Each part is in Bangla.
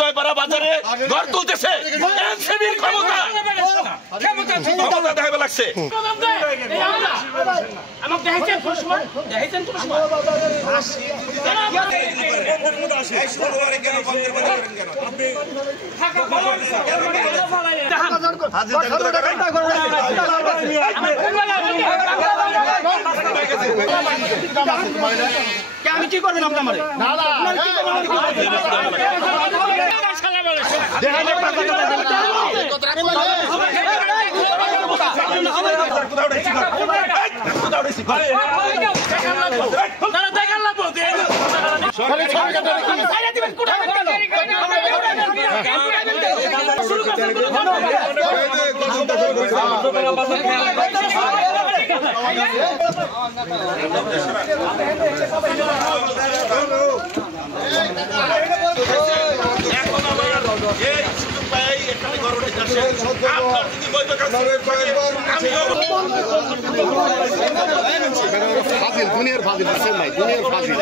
জয়পাড়া বাজারে ঘর তুলতেছে এনসিবির ক্ষমতা দেখাবে লাগছে। আমি কি করবেন আপনার দুনিয়ার ফাজিল নাই, দুনিয়ার ফাজিল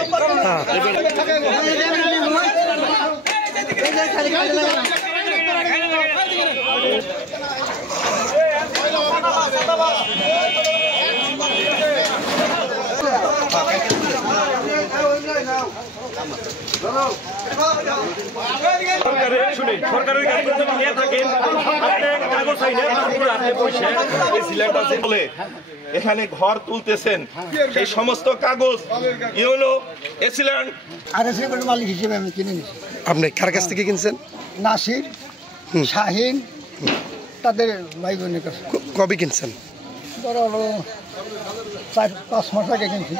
সরকারের এখানে ঘর তুলতেছেন সেই সমস্ত কাগজ ইউনো এসিল্যান্ড মালিক হিসেবে আমি কিনে নিয়েছি। আপনি কার কাছ থেকে কিনছেন? নাসির, শাহিন, তাদের ভাই বোনের কাছে। কবে কিনছেন? ধরো 4-5 মাস আগে কিনছি।